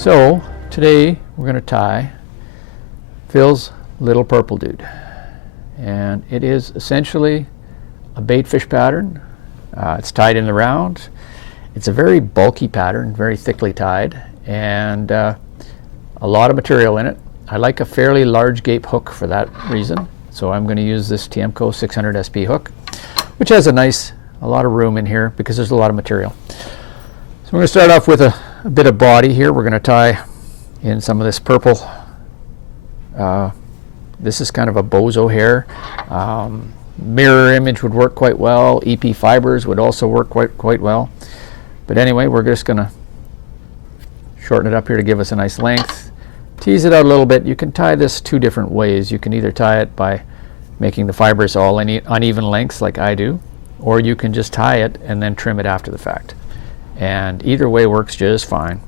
So today we're going to tie Phil's little purple dude, and it is essentially a bait fish pattern. It's tied in the round. It's a very bulky pattern, very thickly tied, and a lot of material in it. I like a fairly large gape hook for that reason, so I'm going to use this Tiemco 600 SP hook, which has a lot of room in here because there's a lot of material. So we're going to start off with a bit of body here. We're going to tie in some of this purple. This is kind of a bozo hair. Mirror image would work quite well. EP fibers would also work quite well. But anyway, we're just going to shorten it up here to give us a nice length. Tease it out a little bit. You can tie this two different ways. You can either tie it by making the fibers all uneven lengths like I do, or you can just tie it and then trim it after the fact. And either way works just fine.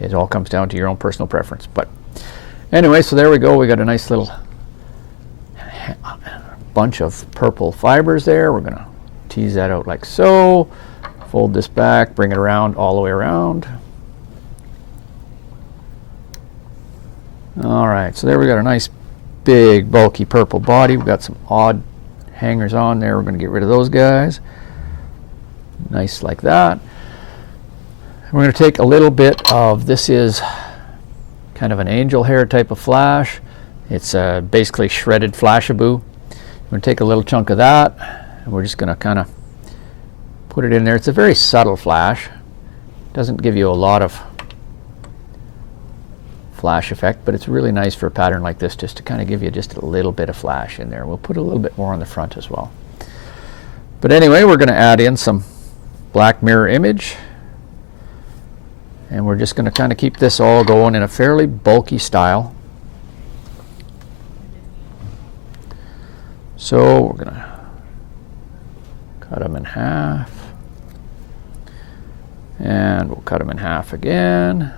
It all comes down to your own personal preference. But anyway, so there we go. We got a nice little bunch of purple fibers there. We're going to tease that out like so. Fold this back, bring it around all the way around. All right, so there we got a nice big bulky purple body. We've got some odd hangers on there. We're going to get rid of those guys. Nice like that. We're going to take a little bit of, this is kind of an angel hair type of flash. It's basically shredded Flashabou. We're going to take a little chunk of that, and we're just going to kind of put it in there. It's a very subtle flash. Doesn't give you a lot of flash effect, but it's really nice for a pattern like this just to kind of give you just a little bit of flash in there. We'll put a little bit more on the front as well. But anyway, we're going to add in some black mirror image. And we're just going to kind of keep this all going in a fairly bulky style. So we're going to cut them in half. And we'll cut them in half again.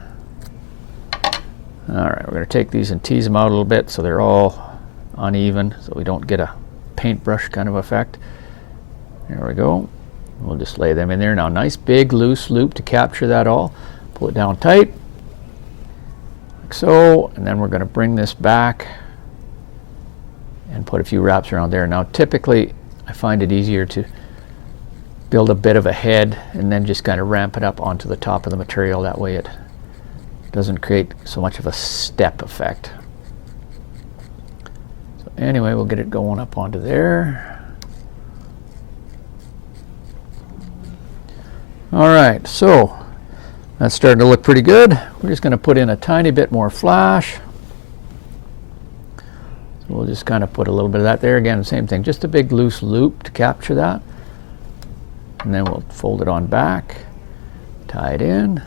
All right, we're going to take these and tease them out a little bit so they're all uneven, so we don't get a paintbrush kind of effect. There we go. We'll just lay them in there. Now, nice big loose loop to capture that all. Pull it down tight, like so, and then we're going to bring this back and put a few wraps around there. Now, typically, I find it easier to build a bit of a head and then just kind of ramp it up onto the top of the material. That way it doesn't create so much of a step effect. So anyway, we'll get it going up onto there. All right, so that's starting to look pretty good. We're just going to put in a tiny bit more flash. So we'll just kind of put a little bit of that there. Again, same thing, just a big loose loop to capture that. And then we'll fold it on back, tie it in.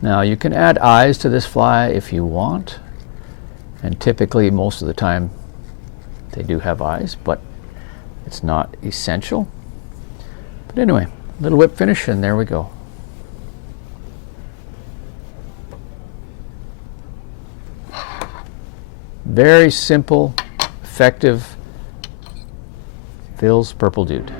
Now you can add eyes to this fly if you want. And typically, most of the time, they do have eyes, but it's not essential. But anyway, little whip finish, and there we go. Very simple, effective Phil's purple dude.